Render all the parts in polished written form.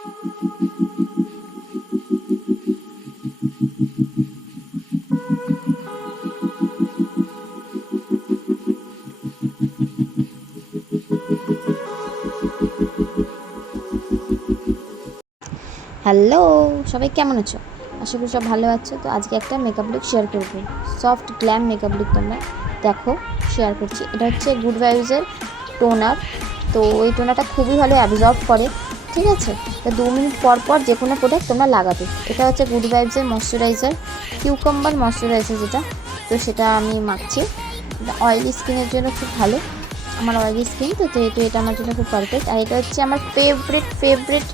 Hello, সবাই কেমন আছো? আশা করি সব ভালো আছো। তো আজকে একটা মেকআপ লুক শেয়ার করবো, সফট গ্ল্যাম মেকআপ লুক। তোমরা দেখো, শেয়ার করছি। এটা হচ্ছে গুড ভাইবসের টোনার। তো এই টোনারটা খুবই ভালো অ্যাবজর্ব করে, ঠিক আছে? তো 2 মিনিট পর পর যে কোনো প্রোডাক্ট তোমরা লাগাবে। এটা হচ্ছে গুড ভাইবসের ময়শ্চারাইজার, কিউকাম্বার ময়শ্চারাইজার যেটা। তো সেটা আমি মাখছি। এটা অয়েলি স্কিনের জন্য খুব ভালো। আমার অয়েলি স্কিন, তো এটা আমার জন্য খুব পারফেক্ট। আর এটা হচ্ছে আমার ফেভারিট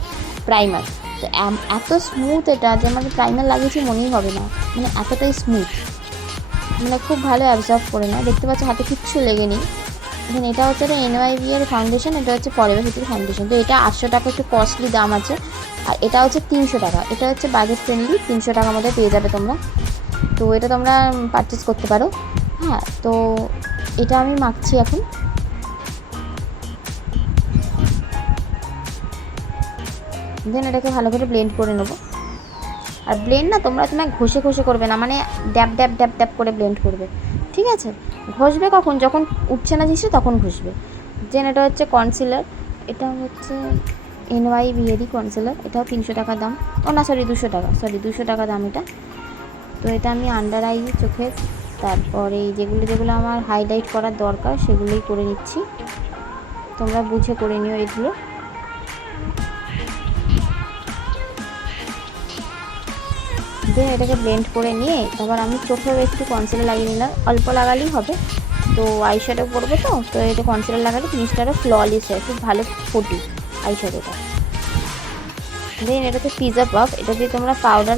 প্রাইমার। তো এত স্মুথ এটা যে আমাকে প্রাইমার লাগিয়েছি মনেই হবে না, মানে এতটাই স্মুথ, মানে খুব ভালো অ্যাবজর্ব করে না। দেখতে পাচ্ছ হাতে কিচ্ছু লেগে নেই। এখানে এটা হচ্ছে একটা NYB এর ফাউন্ডেশন, এটা হচ্ছে ফরএভার সিটির ফাউন্ডেশন। তো এটা 800 টাকা, একটু কস্টলি দাম আছে। আর এটা হচ্ছে 300 টাকা। এটা হচ্ছে বাজেট ফ্রেন্ডলি, 300 টাকার মধ্যে পেয়ে যাবে তোমরা। তো এটা তোমরা পারচেস করতে পারো। হ্যাঁ, তো এটা আমি মাখছি এখন। দেন এটাকে ভালো করে ব্লেন্ড করে নেবো। আর ব্লেন্ড না তোমরা ঘষে করবে না, মানে ড্যাব ড্যাব ড্যাব ড্যাব করে ব্লেন্ড করবে, ঠিক আছে? ঘষবে কখন? যখন উঠছে না জিনিসটা তখন ঘষবে। দেন এটা হচ্ছে কনসিলার। এটা হচ্ছে NYB এরই কনসিলার। এটাও 300 টাকা দাম। ও না, সরি 200 টাকা দাম এটা। তো এটা আমি আন্ডার আই, চোখের, তারপরে যেগুলো আমার হাইলাইট করার দরকার সেগুলোই করে নিচ্ছি। তোমরা বুঝে করে নিও এগুলো। দেন এটাকে ব্লেন্ড করে নিয়ে তারপর আমি চোখেও একটু কনসিলার লাগিয়ে নিলাম, অল্প লাগালেই হবে। তো আইশ্যাডো করবো, তো এটা কনসিলার লাগালে জিনিসটা আরও ফ্ললেস হয়, খুব ভালো ফোটে আইশ্যাডোটা। দেন এটা হচ্ছে পিজা পাফ। এটা দিয়ে তোমরা পাউডার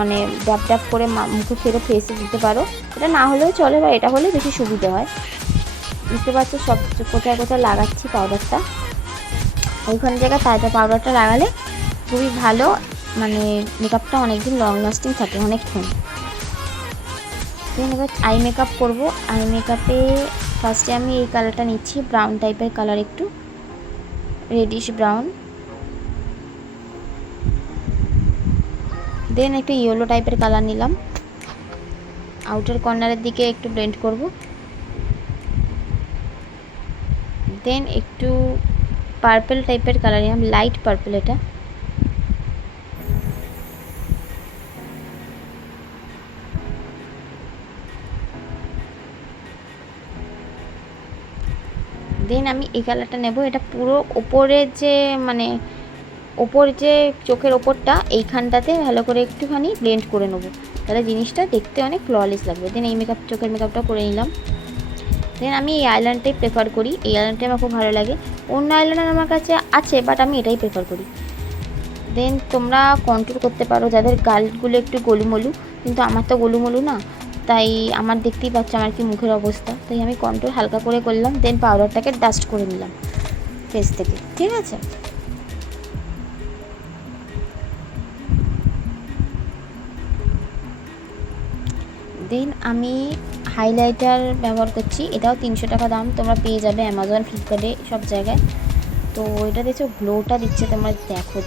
মানে ড্যাপ ড্যাপ করে মুখে ফেরে ফেসে দিতে পারো। এটা না হলেও চলে, বা এটা হলে বেশি সুবিধা হয়। বুঝতে পারছো সব কোথায় লাগাচ্ছি পাউডারটা। ওইখানে জায়গায় তাইটা পাউডারটা লাগালে খুবই ভালো, মানে মেকআপটা অনেকদিন লং লাস্টিং থাকে, অনেকক্ষণ। দেন এবার আই মেকআপ করবো। আই মেকআপে ফার্স্টে আমি এই কালারটা নিচ্ছি, ব্রাউন টাইপের কালার, একটু রেডিশ ব্রাউন। দেন একটু ইয়েলো টাইপের কালার নিলাম, আউটার কর্নারের দিকে একটু ব্লেন্ড করব। দেন একটু পার্পল টাইপের কালার নিলাম, লাইট পার্পল এটা। দেন আমি এই কালারটা নেব। এটা পুরো ওপরের যে মানে ওপর যে চোখের ওপরটা এইখানটাতে ভালো করে একটুখানি ব্লেন্ড করে নেবো, তাহলে জিনিসটা দেখতে অনেক ফ্ললেস লাগবে। দেন এই চোখের মেকআপটা করে নিলাম। দেন আমি এই আইল্যান্ডটাই প্রেফার করি, এই আইল্যান্ডটাই আমার খুব ভালো লাগে। অন্য আইল্যান্ডার আমার কাছে আছে, বাট আমি এটাই প্রেফার করি। দেন তোমরা কন্ট্রোল করতে পারো যাদের গালগুলো একটু গোলুমলু, কিন্তু আমার তো গোলুমলু না, তাই আমার দেখতেই পাচ্ছ আমার কি মুখের অবস্থা, তাই আমি কন্ট্রোল হালকা করে করলাম। দেন পাউডারটাকে ডাস্ট করে নিলাম ফেস থেকে, ঠিক আছে? দেন আমি হাইলাইটার ব্যবহার করছি। এটাও 300 টাকা দাম, তোমরা পেয়ে যাবে অ্যামাজন, ফ্লিপকার্টে, সব জায়গায়। তো এটা দেখছো গ্লোটা দিচ্ছে, তোমরা দেখো,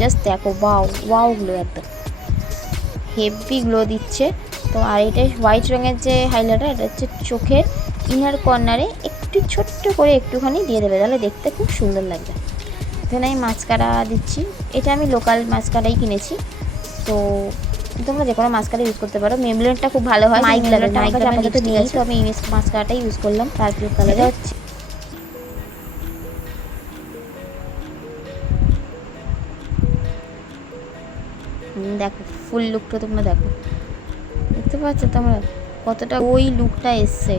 জাস্ট দেখো, ওয়াও গ্লো, একদম হেভি গ্লো দিচ্ছে। তো আর এটা হোয়াইট রঙের যে হাইলাইটার, এটা হচ্ছে চোখের ইনার কর্নারে একটু ছোট্ট করে একটুখানি দিয়ে দেবে, তাহলে দেখতে খুব সুন্দর লাগবে। এখানে আমি মাস্কারা দিচ্ছি। এটা আমি লোকাল মাস্কারাই কিনেছি, তো তোমরা যে কোনো মাস্কারা ইউজ করতে পারো। মেবলিনটা খুব ভালো হয়, মাইগ্লামের আপাতত নিয়েই, তো আমি এই মাস্কারাটাই ইউজ করলাম, পার্পল কালারে হচ্ছে। দেখো ফুল লুকটা তোমরা দেখতে পাচ্ছ তোমরা কতটা ওই লুকটা এসছে।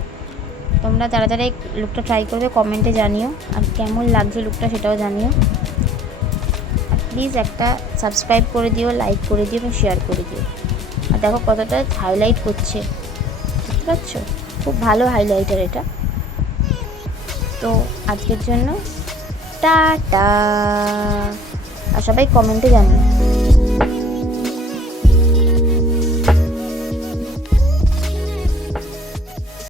তোমরা যারা এই লুকটা ট্রাই করবে কমেন্টে জানিও, আর কেমন লাগছে লুকটা সেটাও জানিও। আর প্লিজ একটা সাবস্ক্রাইব করে দিও, লাইক করে দিও এবং শেয়ার করে দিও। আর দেখো কতটা হাইলাইট করছে, বুঝতে পারছো? খুব ভালো হাইলাইটার এটা। তো আজকের জন্য টাটা, আর সবাই কমেন্টে জানিও।